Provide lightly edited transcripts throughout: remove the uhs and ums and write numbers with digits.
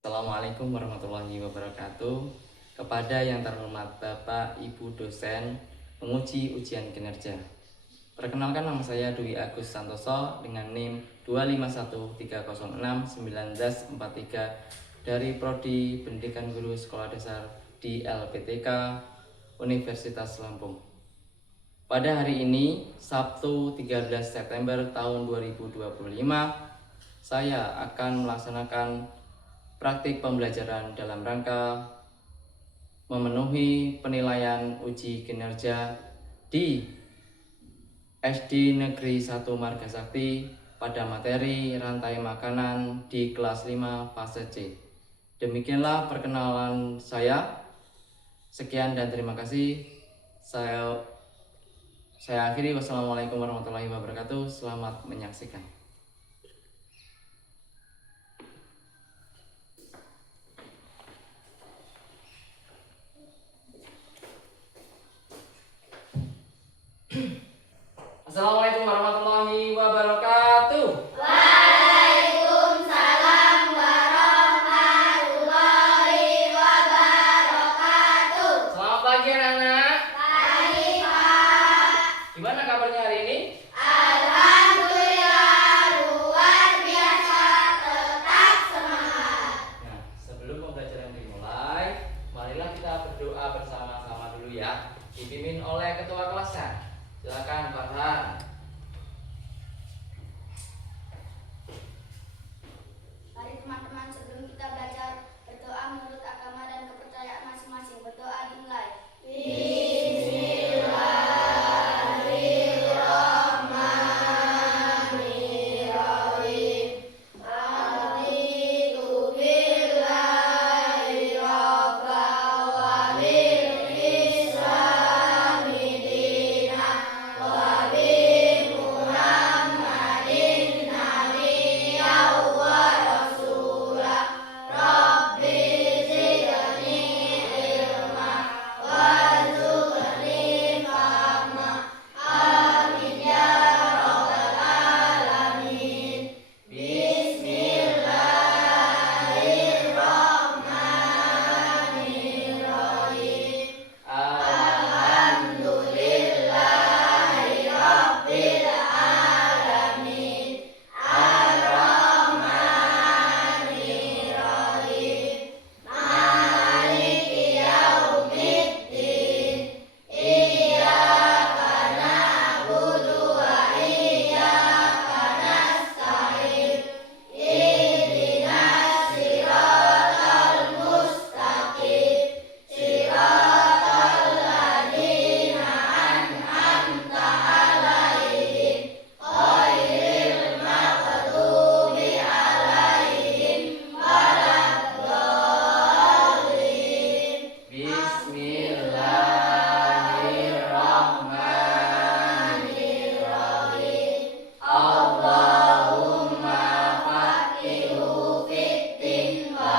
Assalamualaikum warahmatullahi wabarakatuh. Kepada yang terhormat Bapak Ibu dosen penguji ujian kinerja. Perkenalkan, nama saya Dwi Agus Santoso dengan NIM 251306943 dari Prodi Pendidikan Guru Sekolah Dasar di LPTK Universitas Lampung. Pada hari ini, Sabtu 13 September tahun 2025, saya akan melaksanakan praktik pembelajaran dalam rangka memenuhi penilaian uji kinerja di SD Negeri 1 Margasakti pada materi rantai makanan di kelas 5 fase C. Demikianlah perkenalan saya. Sekian dan terima kasih. Saya akhiri. Wassalamualaikum warahmatullahi wabarakatuh. Selamat menyaksikan. Assalamualaikum warahmatullahi wabarakatuh. Waalaikumsalam warahmatullahi wabarakatuh. Selamat pagi anak-anak. Pagi Pak. Gimana kabarnya hari ini? Alhamdulillah luar biasa, tetap semangat. Nah, sebelum pembelajaran dimulai, marilah kita berdoa bersama-sama dulu ya. Dipimpin oleh ketua kelasnya. Silakan Farhan. Mari teman-teman, sebelum kita belajar berdoa menurut agama dan kepercayaan masing-masing. Berdoa dimulai. Bismillahirrahmanirrahim. Raditu billahi rabban wa bil islami dinan wa bi Muhammadin nabiyyan wa rasulah. Rabbi zidni ilma warzuqni fahma. Amin ya rabbal alamin. Bismillahirrahmanirrahim. Alhamdulillahi rabbil alamin. Ar-Rahmanir-Rahim. Maliki yaumiddin. Iyyaka na'budu wa iyyaka nasta'in. Ihdinas siratal mustaqim. Siratal ladzina an'amta 'alaihim ghairil maghdubi 'alaihim waladdallin. Bismillahirrahmanirrahim. Allahumma faqihu fiddin wa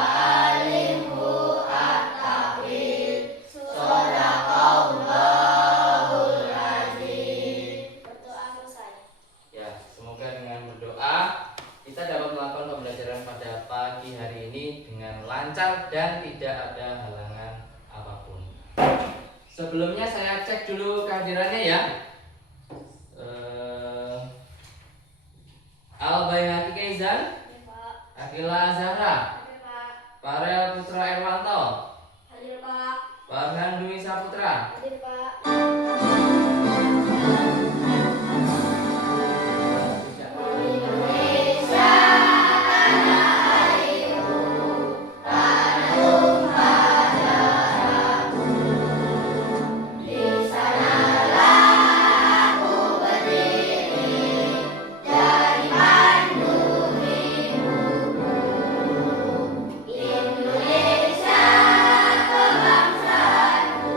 alimhu at-ta'wil. Shadaqallahul azim. Berdoa selesai. Ya, semoga dengan berdoa kita dapat melakukan pembelajaran pada pagi hari ini dengan lancar dan tidak ada halangan apapun. Sebelumnya saya cek dulu kehadirannya ya. Al-Bayhaqi Keizan, Hadir Pak. Akila Zahra, Hadir Pak. Farel Putra Erwanto, Hadir Pak. Farhan Dwi Saputra. Hadir Pak. Indonesia tanah airku, tanah tumpah darahku. Di sanalah aku berdiri, jadi pandu hidupku. Indonesia kebangsaanku,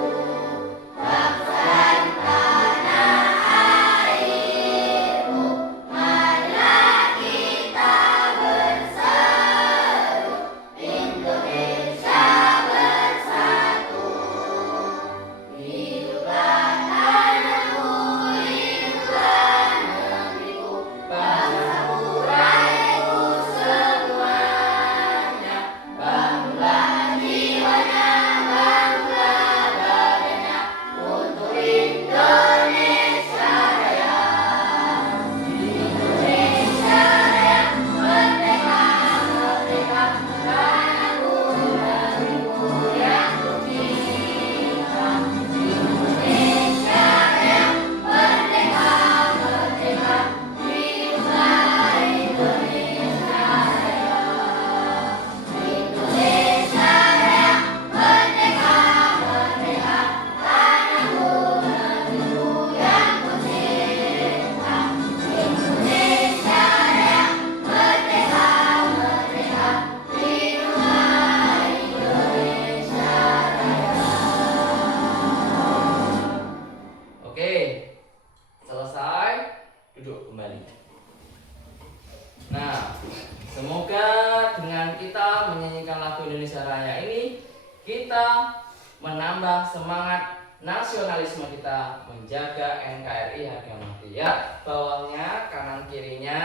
kita menyanyikan lagu Indonesia Raya ini, kita menambah semangat nasionalisme kita menjaga NKRI harga mati. Ya, bawahnya, kanan kirinya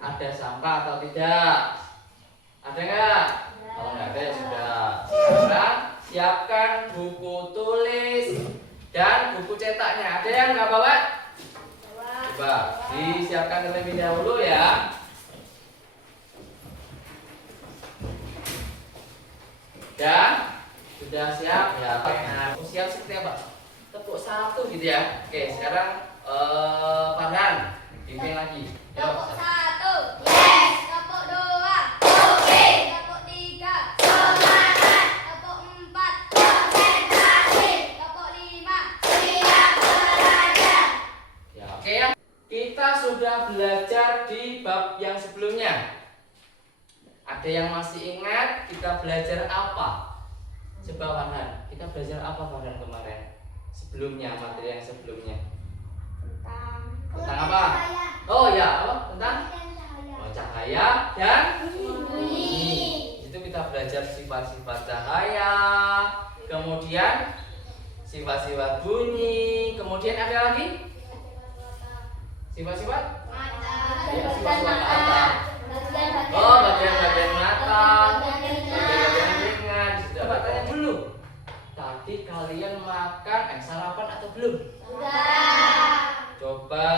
ada sampah atau tidak? Ada nggak? Kalau nggak ada ya sudah. Sekarang siapkan buku tulis dan buku cetaknya. Ada yang nggak bawa? Coba disiapkan terlebih dahulu ya. Dan sudah siap ya. Nah, siap seperti apa? Tepuk satu gitu ya. Oke, sekarang Farhan pimpin lagi. Tepuk 1, yes. Tepuk 2, oke. Tepuk 3, semangat. Tepuk 4, konsentrasi. Tepuk 5, siap belajar. Ya, oke ya. Kita sudah belajar di bab yang sebelumnya. Ada yang masih ingat kita belajar apa? Coba Farhan, kita belajar apa Farhan kemarin? Sebelumnya, materi yang sebelumnya. Tentang apa? Oh ya, apa? Tentang cahaya dan bunyi. Itu kita belajar sifat-sifat cahaya, kemudian sifat-sifat bunyi, kemudian ada lagi? Sifat-sifat? Ya, sifat-sifat apa? Oh, bagian-bagian mata, bagian-bagian telinga. Sudah tanya dulu. Tadi kalian makan sarapan atau belum? Coba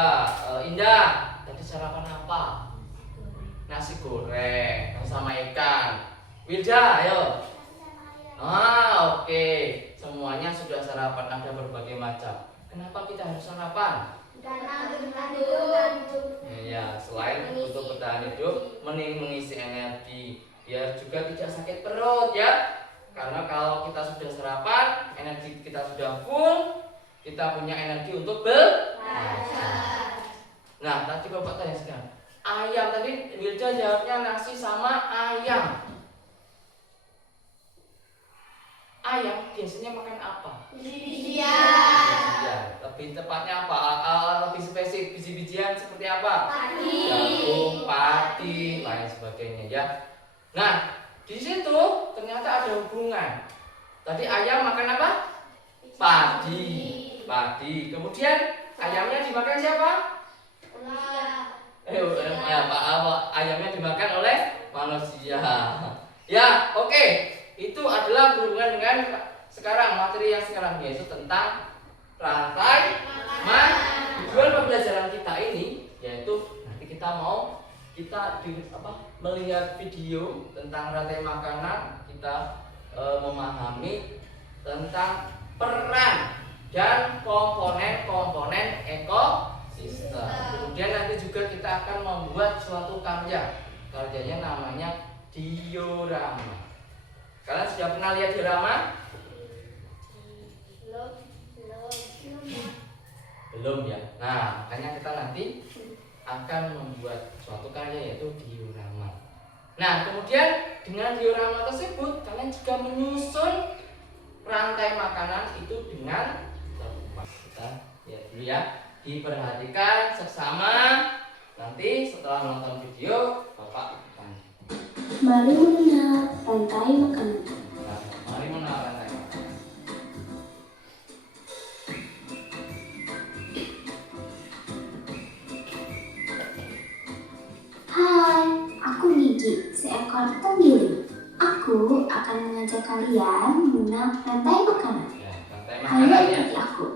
Indah, tadi sarapan apa? Nasi goreng sama ikan. Wilda, ayo. Oke. Semuanya sudah sarapan, ada berbagai macam. Kenapa kita harus sarapan? Karena bertahan hidup. Ya, selain untuk bertahan hidup, mengisi energi, biar juga tidak sakit perut ya. Karena kalau kita sudah sarapan, energi kita sudah full, kita punya energi untuk belajar. Nah, tadi Bapak tanya sekarang, ayam tadi Wilda jawabnya nasi sama ayam. Ayam biasanya makan apa? Iya. Ya, lebih tepatnya apa? Lebih spesifik biji-bijian seperti apa? Padi. Jagung, padi, lain sebagainya ya. Nah, di situ ternyata ada hubungan. Tadi ayam makan apa? Padi. Padi. Kemudian ayamnya dimakan siapa? Ayamnya dimakan oleh manusia. Ya, oke. Itu adalah berhubungan dengan sekarang materi yang sekarang, yaitu tentang rantai makanan. Tujuan pembelajaran kita ini yaitu nanti kita melihat video tentang rantai makanan, kita memahami tentang peran dan komponen-komponen ekosistem. Kemudian nanti juga kita akan membuat suatu karya. Karyanya namanya diorama. Kalian sudah pernah lihat diorama? Belum ya. Nah, makanya kita nanti akan membuat suatu karya yaitu diorama. Nah, kemudian dengan diorama tersebut kalian juga menyusun rantai makanan itu dengan tepat. Kita lihat dulu ya. Diperhatikan seksama. Nanti setelah menonton video, Bapak tanya. Mari mengenal rantai makanan. Nah, mari mengenal rantai makanan. Hai, aku Gigi, seekor tenggiri. Aku akan mengajak kalian mengenal rantai makanan. Ya, rantai Ayo makanan ya. ikuti aku.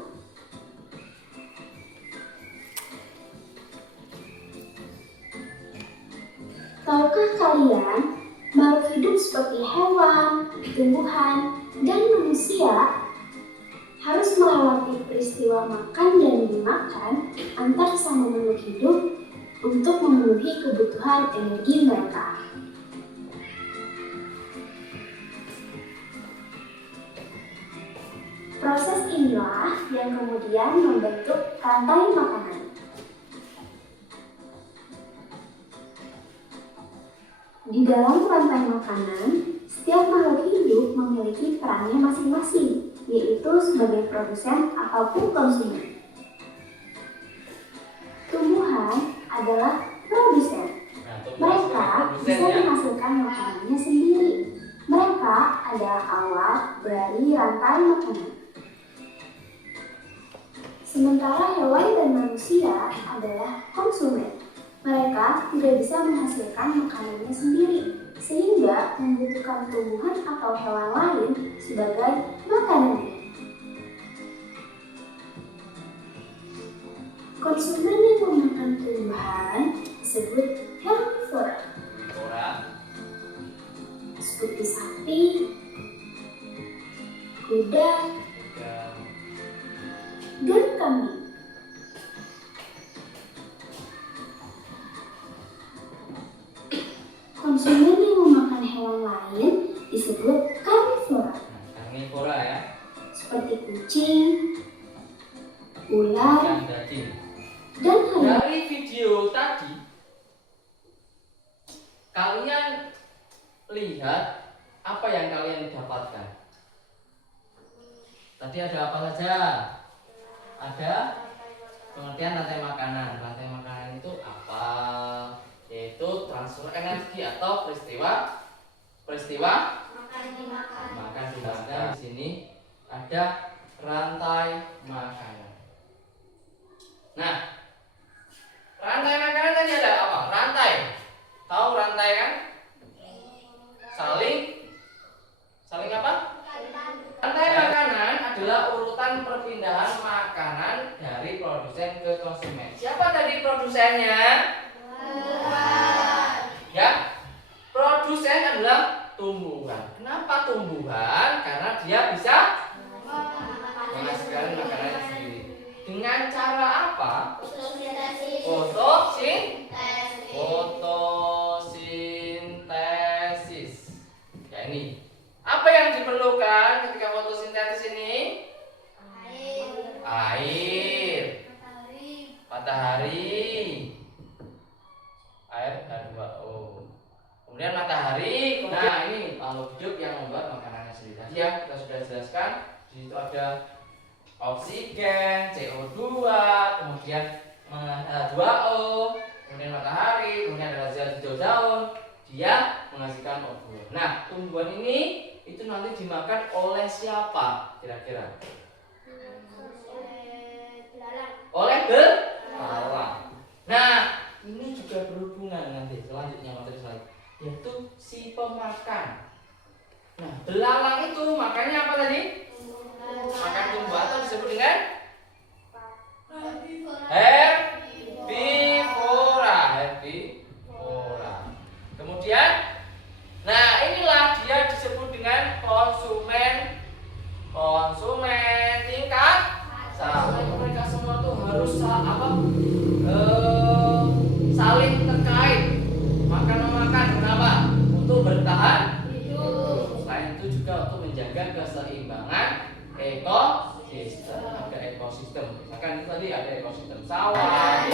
Tahukah kalian, makhluk hidup seperti hewan, tumbuhan, dan manusia harus melewati peristiwa makan dan dimakan antar sama makhluk hidup untuk memenuhi kebutuhan energi mereka. Proses inilah yang kemudian membentuk rantai makanan. Di dalam rantai makanan, setiap makhluk hidup memiliki perannya masing-masing, yaitu sebagai produsen ataupun konsumen. Tumbuhan adalah produsen. Nah, Mereka bisa menghasilkan makanannya sendiri. Mereka adalah awal dari rantai makanan. Sementara hewan dan manusia adalah konsumen. Mereka tidak bisa menghasilkan makanannya sendiri, sehingga membutuhkan tumbuhan atau hewan lain sebagai makanannya. Konsumen yang memakan tumbuhan disebut herbivora, seperti sapi, kuda, dan kambing. Konsumen yang memakan hewan lain disebut karnivora, Karnivora ya. seperti kucing, ular, Ikan daging. dan harimau. Dari video tadi kalian lihat apa yang kalian dapatkan? Tadi ada apa saja? Ada pengertian rantai makanan. Rantai makanan itu apa? Yaitu transfer energi atau peristiwa makan dimakan. Di sini ada rantai makanan. Nah, rantai makanan tadi ada apa? Rantai. Tahu rantai kan? Saling apa? Rantai makanan adalah urutan perpindahan makanan dari produsen ke konsumen. Siapa tadi produsennya? Ya, produsen adalah tumbuhan. Kenapa tumbuhan? Karena dia bisa menghasilkan makanan sendiri. Dengan cara apa? Fotosintesis. Ya ini. Apa yang diperlukan ketika fotosintesis ini? Air. Matahari. Air H2O. Kemudian matahari. Nah, ini makhluk hidup yang membuat makanannya sendiri. Tadi ya kita sudah jelaskan. Di situ ada oksigen, CO2, kemudian H2O, kemudian matahari, kemudian ada zat hijau daun, dia menghasilkan oksigen. Nah, tumbuhan ini itu nanti dimakan oleh siapa kira-kira? Oleh belalang. Nah, ini juga berhubungan nanti selanjutnya materi selanjutnya, yaitu si pemakan. Nah, belalang itu makannya apa tadi? Makan tumbuhan atau disebut dengan herbivora. Kemudian, nah inilah dia disebut dengan konsumen tingkat satu. Mereka semua tuh harus saling terkait, makan. Kenapa? Untuk bertahan hidup. Selain itu juga untuk menjaga keseimbangan ekosistem. Ada ekosistem. Misalkan itu tadi ada ekosistem sawah.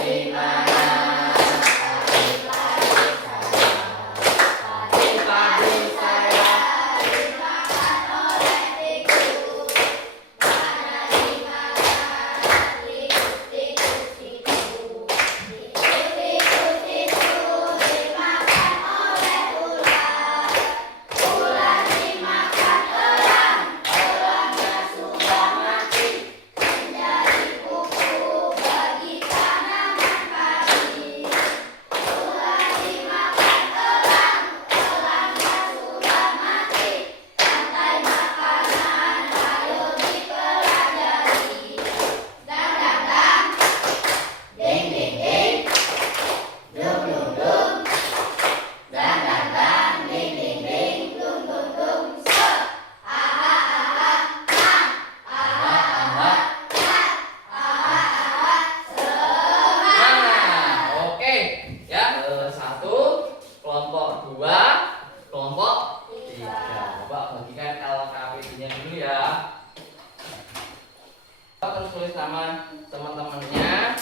Tulis nama teman-temannya,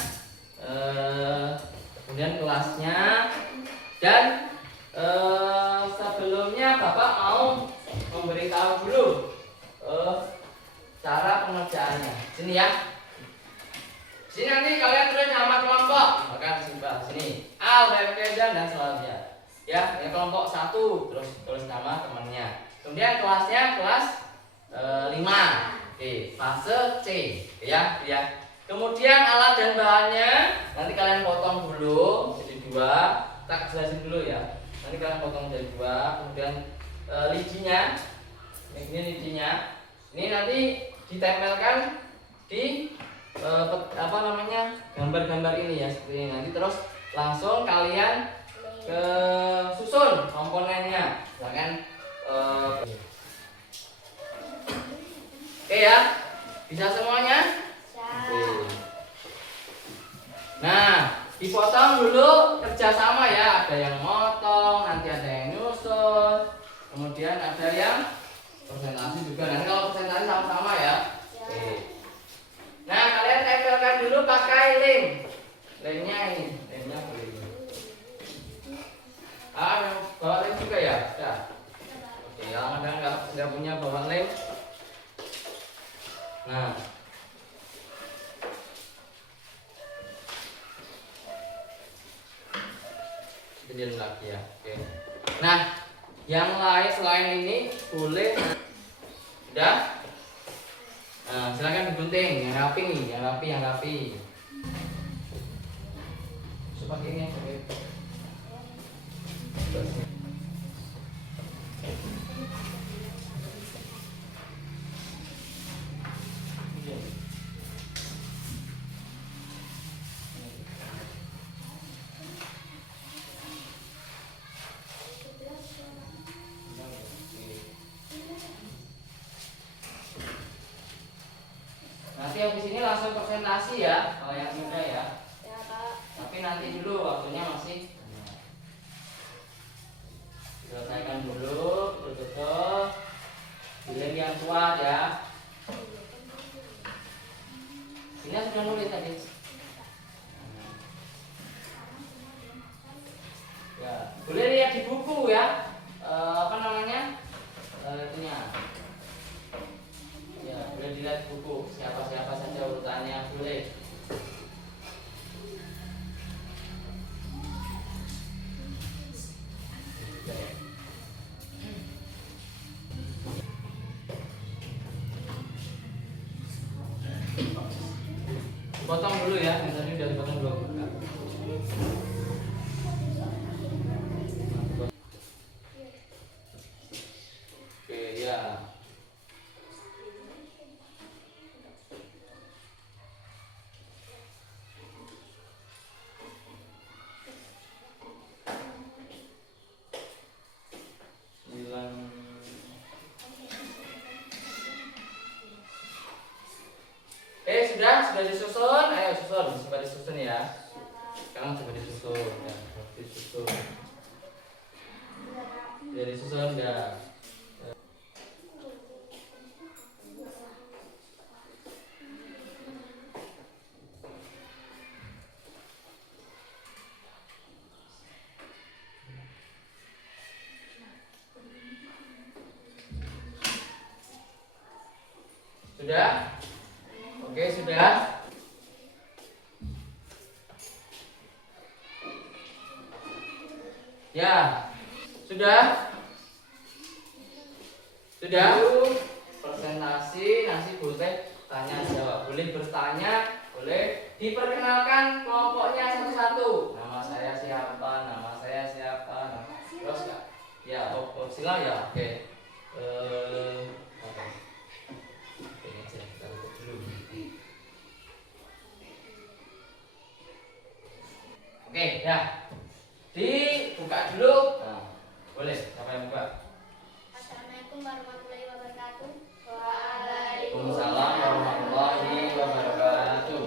kemudian kelasnya, dan sebelumnya Bapak mau memberitahu dulu cara pengerjaannya. Sini ya. Sini nanti kalian tulis nama kelompok. Maka sini. Al, Febrian dan selanjutnya. Ya, ini kelompok 1 terus tulis nama temannya. Kemudian kelasnya kelas 5. Oke, fase C ya, ya. Kemudian alat dan bahannya nanti kalian potong dulu jadi 2. Tak jelasin dulu ya. Nanti kalian potong jadi 2. Kemudian lijinya, ini lijinya. Ini nanti ditempelkan di gambar-gambar ini ya seperti ini. Nanti terus langsung kalian ke susun komponennya. Misalkan oke ya, bisa semuanya? Oke. Nah, dipotong dulu kerjasama ya. Ada yang motong, nanti ada yang nyusun, kemudian ada yang presentasi juga. Nanti kalau presentasi sama-sama ya. Oke. Nah, kalian tempelkan dulu pakai lem. Lemnya ini, lemnya boleh. Bawa lem juga ya? Ya. Oke, kalau ada nggak punya bawa lem. Nah, jadiin lagi ya. Oke. Nah, yang lain selain ini boleh. Udah? Nah, silakan digunting yang rapi nih, yang rapi. Seperti ini ya. Nanti habis ini langsung presentasi ya, kalau yang muda ya. Ya, Kak. Tapi nanti dulu waktunya masih selesaikan dulu, betul-betul. Pilih yang kuat ya. Ini sudah nulis tadi. Ya, boleh lihat di buku ya. Apa namanya? Itunya. Ya, boleh dilihat buku siapa-siapa saja urutannya boleh. Potong dulu ya, yang tadi udah dipotong dulu. Oke ya. Sudah disusun, ayo susun, coba disusun ya. Sekarang coba disusun, ya, disusun. Sudah disusun ya. Sudah? Oke, sudah. Ya, sudah. Sudah. Presentasi, nanti boleh tanya jawab, boleh bertanya, boleh diperkenalkan kelompoknya satu-satu. Nama saya siapa? Nama saya siapa? Terus ya, ya, sila ya. Oke. Oke. Ini aja kita tutup dulu. Oke, ya. Dibuka dulu. Nah, boleh. Siapa yang buka? Assalamualaikum warahmatullahi wabarakatuh. Waalaikumsalam warahmatullahi wabarakatuh.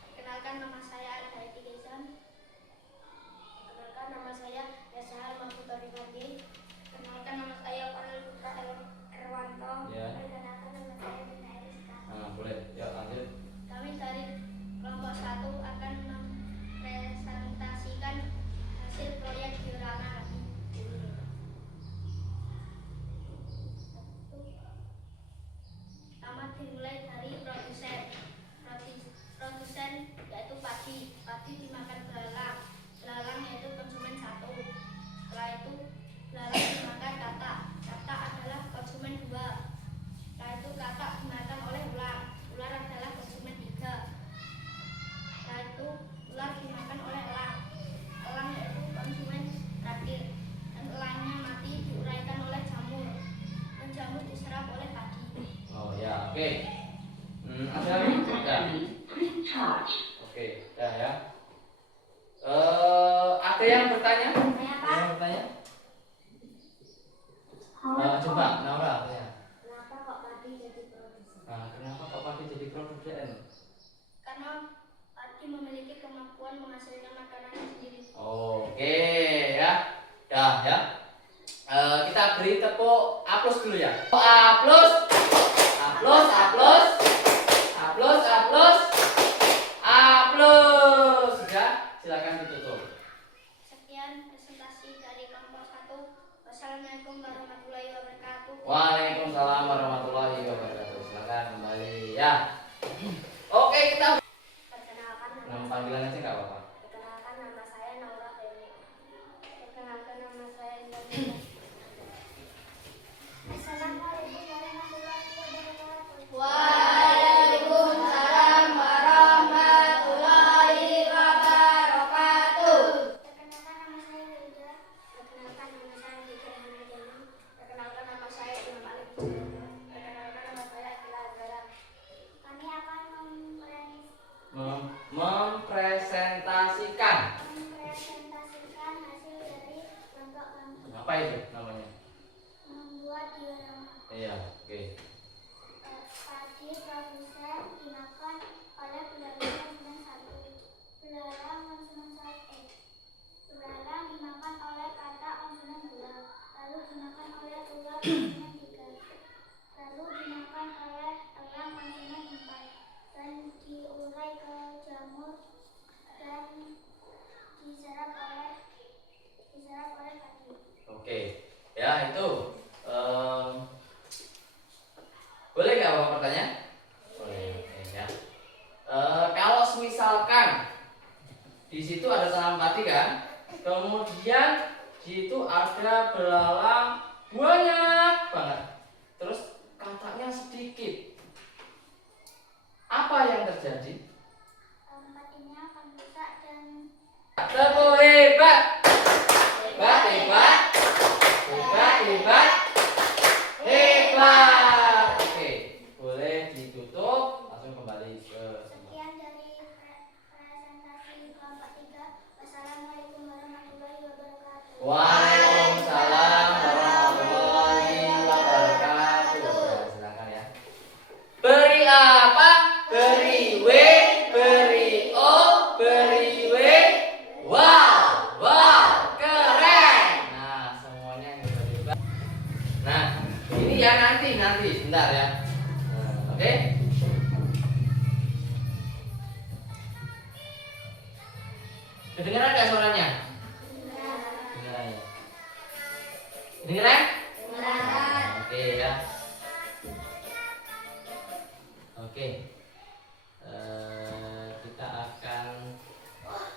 Perkenalkan nama saya Al-Hayati Gizam. Perkenalkan nama saya Yasahal Mahfud Rifandi. Perkenalkan nama saya Farel Putra Erwanto. Ya. Perkenalkan nama saya Dina Eriska. Nah, boleh. Ya, lanjut. Kami dari kelompok 1 akan mempresentasikan hasil proyek diorama. Oke. Ada lagi? Udah. Oke, udah ya. Ada yang bertanya? Saya Ada yang bertanya? Coba Naura tanya. kenapa kok padi jadi produsen? Nah, kenapa kok padi jadi produsen? Karena padi memiliki kemampuan menghasilkan makanannya sendiri. Oke ya. Dah ya. Kita beri tepuk aplaus dulu ya. Aplaus. Aplaus, aplaus. Aplaus, aplaus. Aplaus. Sudah, silakan ditutup. Sekian presentasi dari kelompok 1. Wassalamualaikum warahmatullahi wabarakatuh. Waalaikumsalam warahmatullahi wabarakatuh. Silakan kembali ya. Oke, kita Perkenalkan nama panggilan aja nggak apa-apa. Perkenalkan nama saya Naura Feni. Perkenalkan nama saya Indonesia. Assalamualaikum warahmatullahi wabarakatuh. Waalaikumsalam warahmatullahi wabarakatuh. Perkenalkan nama saya Wida. Perkenalkan nama saya Fikri Hamadani. Perkenalkan nama saya Imam Ali Bismillah. Perkenalkan nama saya Akila Azhara. Kami akan Mempresentasikan. mempresentasikan hasil dari kelompok kami Apa itu namanya? membuat diorama. Iya, oke. Padi produsen dimakan oleh belalang konsumen 1. Belalang konsumen 1. Belalang dimakan oleh katak konsumen 2. Lalu dimakan oleh ular konsumen 3. Lalu dimakan oleh elang konsumen 4. Dan diurai ke jamur dan diserap oleh padi. Oke. Ya, itu. Boleh nggak Bapak bertanya? Boleh. Oke, ya. Kalau misalkan di situ ada tanam padi kan, kemudian di situ ada belalang banyak banget, terus kataknya sedikit, apa yang terjadi? Padinya akan rusak dan Tepuk hebat, hebat, hebat, hebat, hebat, hebat. Oke, boleh ditutup, langsung kembali ke. sekian dari presentasi kelompok 3. Wassalamualaikum warahmatullahi wabarakatuh. Waalaikumsalam warahmatullahi wabarakatuh. Ya, silakan ya. Beri apa? Beri W, beri O, beri W. Wow, wow, keren. Nah, semuanya yang hebat. Nah, ini ya nanti, bentar ya. Nah, oke. Kedengeran nggak suaranya? Kedengeran ya. Kedengeran? Oke ya. Oke. Kita akan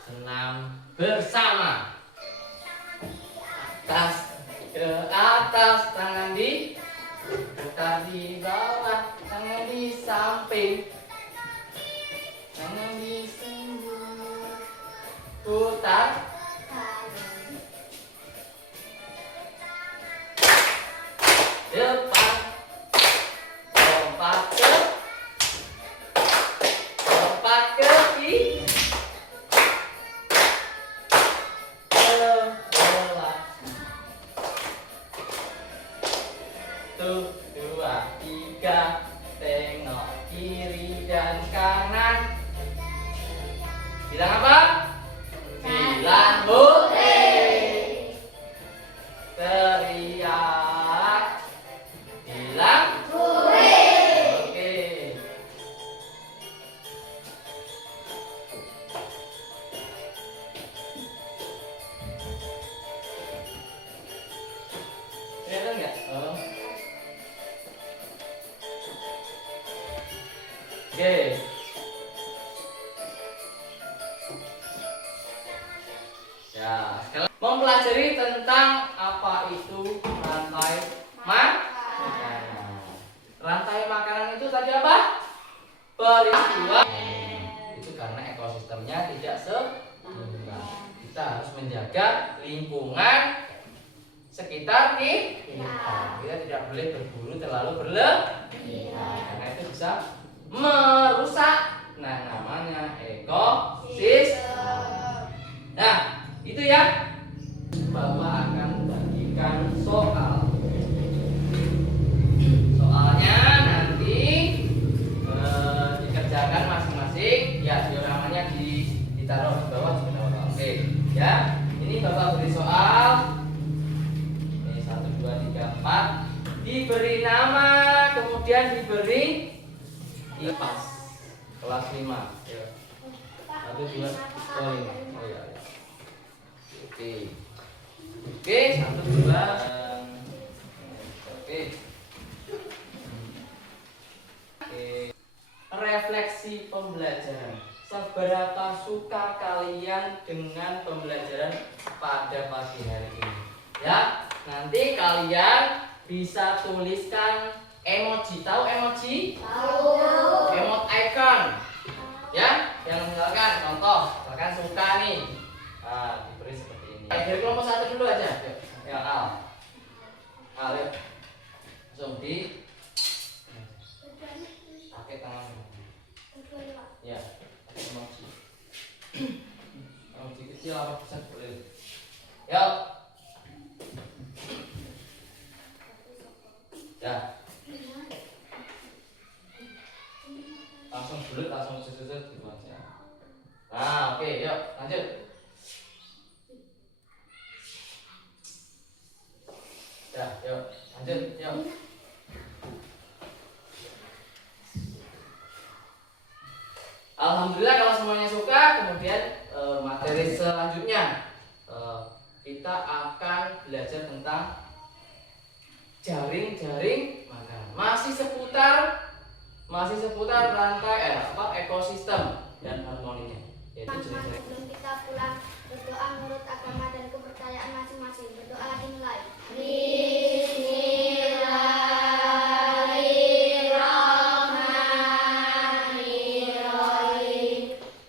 senam bersama. Ke atas, tangan di putar di bawah, tangan di samping, tangan di sini, putar. Depan, lompat ke kiri, sebelah. 1, 2, 3, tengok kiri dan kanan. Bilang apa? Bilang hore. Teriak. Bilang hore. Oke. Kelihatan nggak? Oh. Oke. Ya, sekarang mempelajari tentang apa itu rantai makanan. Rantai makanan itu tadi apa? Peristiwa. Itu karena ekosistemnya tidak seimbang. Kita harus menjaga lingkungan sekitar kita. Kita tidak boleh berburu terlalu berlebihan. Karena itu bisa bisa merusak. Nah, namanya ekosistem. Nah, itu ya. Bapak akan bagikan soal. Soalnya nanti dikerjakan masing-masing. Ya, dioramanya ditaruh di bawah juga nggak apa-apa. Oke, ya. Ini Bapak beri soal. Ini 1, 2, 3, 4. Diberi nama, kemudian diberi pas kelas 5. Ya. 1, 2, oh ini. Oh ya. Oke. Oke, 1, 2. Oke. Oke. Refleksi pembelajaran. Seberapa suka kalian dengan pembelajaran pada pagi hari ini? Ya, nanti kalian bisa tuliskan emoji. Tahu emoji? Tahu. Emot icon. Ya, yang misalkan contoh, misalkan suka nih. Nah, diberi seperti ini. Dari kelompok 1 dulu aja. Yuk. Ya, Al. Al, yuk. Langsung di pakai tangan. Ya, pakai emoji. Emoji kecil apa besar boleh. Yuk. Ya. Langsung bulat, langsung susut gitu aja. Nah, oke, yuk lanjut. Ya, yuk lanjut, yuk. Alhamdulillah kalau semuanya suka. Kemudian materi selanjutnya kita akan belajar tentang jaring-jaring makanan. Masih seputar rantai ekosistem dan harmoninya. Yaitu jaring-jaring. Sebelum kita pulang, berdoa menurut agama dan kepercayaan masing-masing. Berdoa dimulai. Bismillahirrahmanirrahim.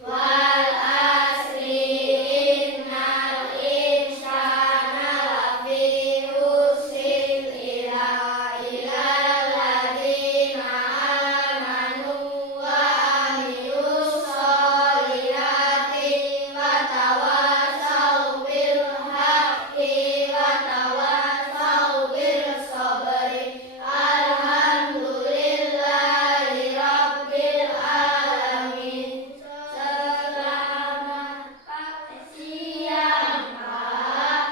Wal asri innal insana lafi khusrin illa illalladzina amanu wa amilus sholihati wa tawassaw bil haqqi wa tawassaw bil sabri. Alhamdulillahi rabbil alamin. Selamat siang, Pak.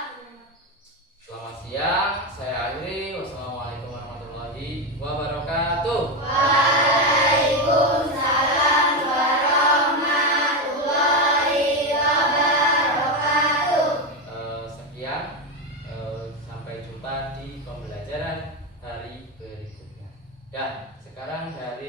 Selamat siang, saya akhiri. Wassalamualaikum warahmatullahi wabarakatuh. Waalaikumsalam warahmatullahi wabarakatuh. Sekian, sampai jumpa di pembelajaran hari berikutnya. Ya, sekarang dari